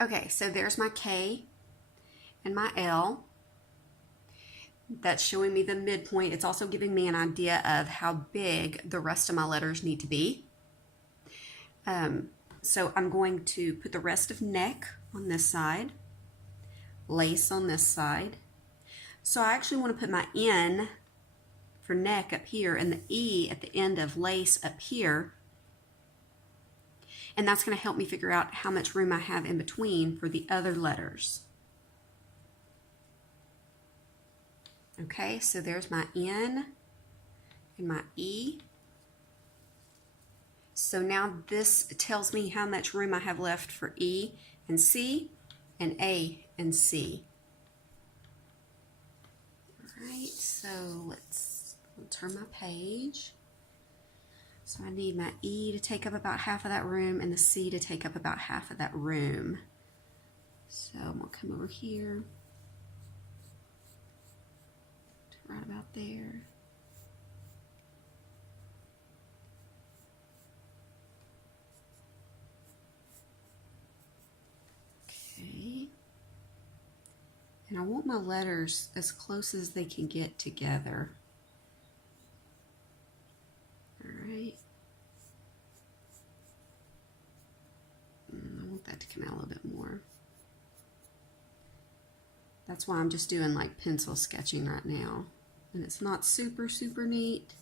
Okay, so there's my K and my L. That's showing me the midpoint. It's also giving me an idea of how big the rest of my letters need to be. So I'm going to put the rest of neck on this side, lace on this side. So I actually want to put my N for neck up here and the E at the end of lace up here. And that's going to help me figure out how much room I have in between for the other letters. Okay, so there's my N and my E. So now this tells me how much room I have left for E and C and A and C. All right, so let's turn my page. So I need my E to take up about half of that room and the C to take up about half of that room. So I'm gonna come over here to right about there. Okay. And I want my letters as close as they can get together. All right. I want that to come out a little bit more. That's why I'm just doing like pencil sketching right now. And it's not super neat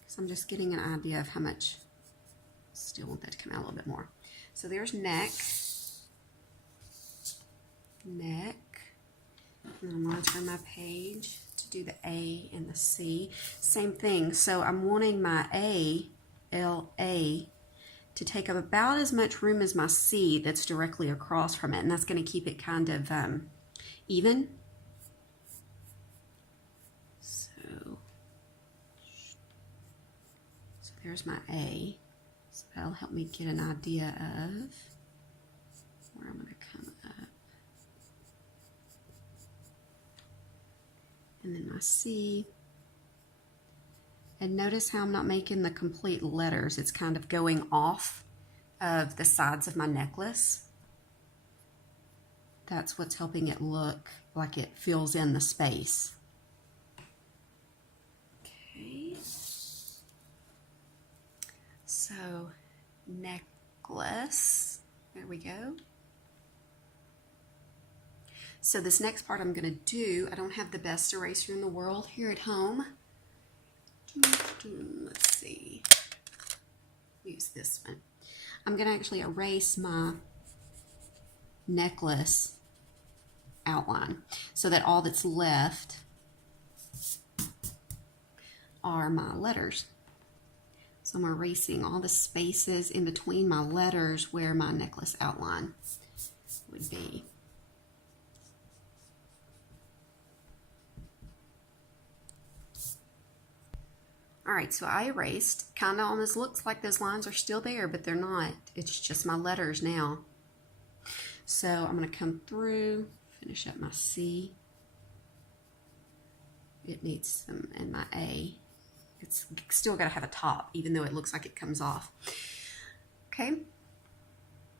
because I'm just getting an idea of how much. Still want that to come out a little bit more. So there's neck. Neck. And I'm going to turn my page to do the A and the C. Same thing. So I'm wanting my A, L-A, to take up about as much room as my C that's directly across from it. And that's going to keep it kind of even. So there's my A. So that'll help me get an idea of where I'm going to come up. And then my C. And notice how I'm not making the complete letters. It's kind of going off of the sides of my necklace. That's what's helping it look like it fills in the space. Okay. So, necklace. There we go. So this next part I'm going to do, I don't have the best eraser in the world here at home. Let's see. Use this one. I'm going to actually erase my necklace outline so that all that's left are my letters. So I'm erasing all the spaces in between my letters where my necklace outline would be. All right, so I erased. Kind of almost looks like those lines are still there, but they're not. It's just my letters now. So I'm going to come through, finish up my C. It needs some, and my A. It's still got to have a top, even though it looks like it comes off. Okay.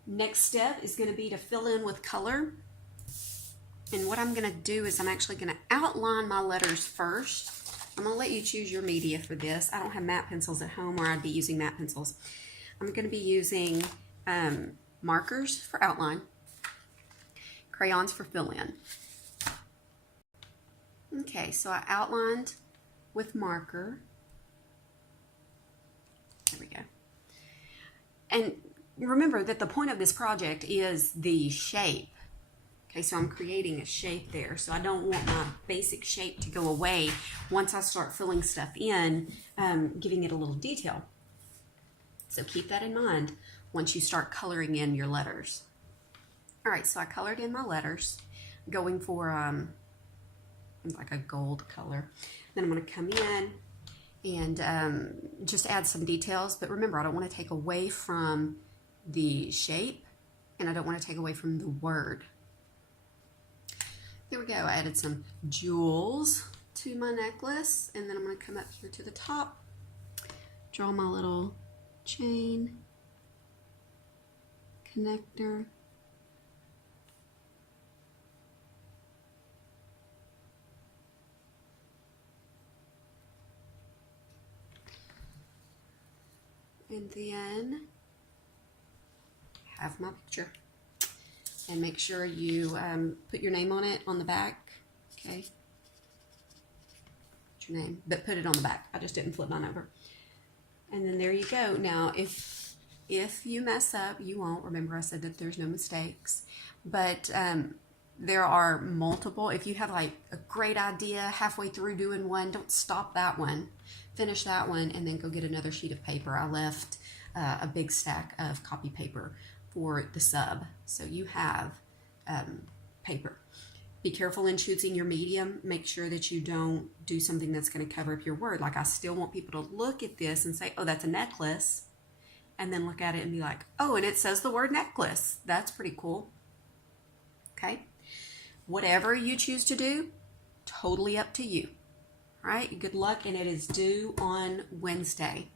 Next step is going to be to fill in with color. And what I'm going to do is I'm actually going to outline my letters first. I'm going to let you choose your media for this. I don't have matte pencils at home, or I'd be using matte pencils. I'm going to be using markers for outline, crayons for fill-in. Okay, so I outlined with marker. There we go. And remember that the point of this project is the shape. Okay, so I'm creating a shape there. So I don't want my basic shape to go away once I start filling stuff in, giving it a little detail. So keep that in mind once you start coloring in your letters. All right, so I colored in my letters, going for like a gold color. Then I'm going to come in and just add some details. But remember, I don't want to take away from the shape, and I don't want to take away from the word. There we go. I added some jewels to my necklace, and then I'm going to come up here to the top, draw my little chain connector, then have my picture. And make sure you put your name on it on the back. Okay. Put your name, but put it on the back. I just didn't flip mine over. And then there you go. Now, if you mess up, you won't. Remember, I said that there's no mistakes. But there are multiple. If you have like a great idea halfway through doing one, don't stop that one. Finish that one and then go get another sheet of paper. I left a big stack of copy paper for the sub. So you have paper. Be careful in choosing your medium. Make sure that you don't do something that's going to cover up your word. Like, I still want people to look at this and say, oh, that's a necklace. And then look at it and be like, oh, and it says the word necklace. That's pretty cool. Okay. Whatever you choose to do, totally up to you. All right. Good luck. And it is due on Wednesday.